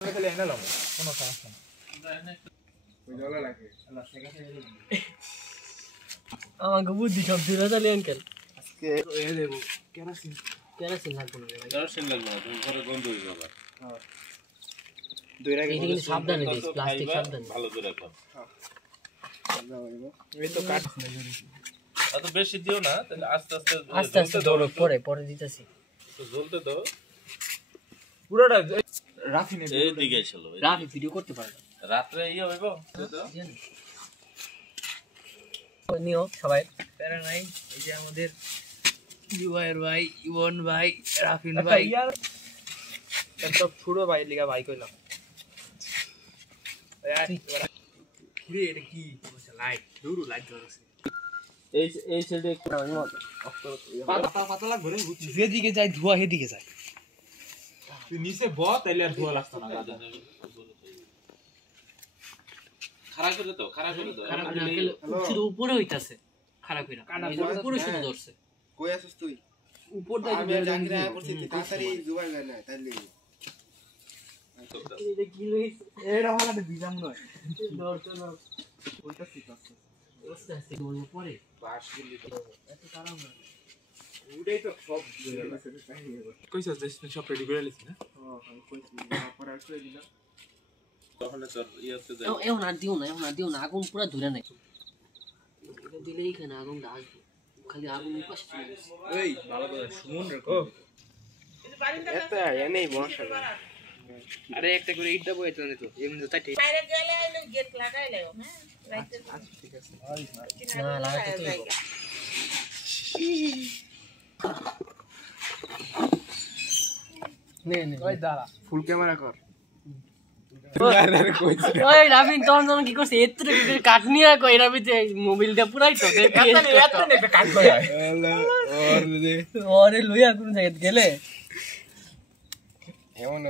খালি এনে লম কোনো সমস্যা না ওই জলে লাগে আল্লাহ সেকা সেকা আমাকে বুদ্ধি সব দিরা চালি আঙ্কেল আজকে এ দেব কেরাসিন লাগবে না কেরাসিন লাগবে না তুমি ঘরে গন্ধ হয়ে যাবে হ্যাঁ দুইরা কিন্তু সাবধানে দিস প্লাস্টিক সাবধানে ভালো করে রাখো হ্যাঁ এই তো কাট এত বেশি দিও না তাহলে আস্তে আস্তে ধরো পরে দিতেছি তো জ্বলতে দাও পুরোটা রাফি নে এই দিকে ছিল রাফি ভিডিও করতে পারে রাতে ইয়া হইবো নিও সবাই প্যারা নাই এই যে আমাদের জুবাইর ভাই ইবন ভাই রাফিন ভাই সব ছোট ভাই লিগা ভাই কইলাম কি এটা কি লাইট দূর লাইট ধরছে এই সাইডে পাতা লাগবে রে যেদিকে যায় ধোয়া সেদিকে যায় তুই নিচে ব তাইলে আর ধোয়া লাগতো না খারাপ করে দাও শুধু উপরে হইতাছে খারাপ কইরা উপরে শুধু ধরছে কই আছিস তুই উপর দাই আমি জাকিরা করছি তাড়াতাড়ি জুবাই যায় না তাইলে এটা কি লইছ এরা ভালো বিজাম নয় ধর তো না ওইটা ঠিক আছে ওস্তে আছে বল পরে বাস গুলি তো এত কারণ না উড়াই তো সব কইছস যে সব রেডি করে লিছ না হ্যাঁ কইছি পরে আর করে দিলাম তখন তো ইয়াতে যাই এখন আর দিও না আগুন পুরো ধরে নাই এটা দিলেই কেন আগুন আসবে খালি আগুন পাশে চলে এই ভালো করে সুমন রাখো এটা এনেই বসা আরে একটা করে ইট দাও এটা নে তো এমনি তো তাই বাইরে গেলে আইলে গেট লাগাইলে হ্যাঁ রাইতে ঠিক আছে না লাগাতে তো নে ওই দাঁড়া ফুল ক্যামেরা কর ওই রাবিন তখন কি করছে এত কাট নিয়ে কই রাবিতে মোবাইলটা পুরাই তো এত নে কাট কই ওরে লইয়া কোন জায়গায় গেলে এমন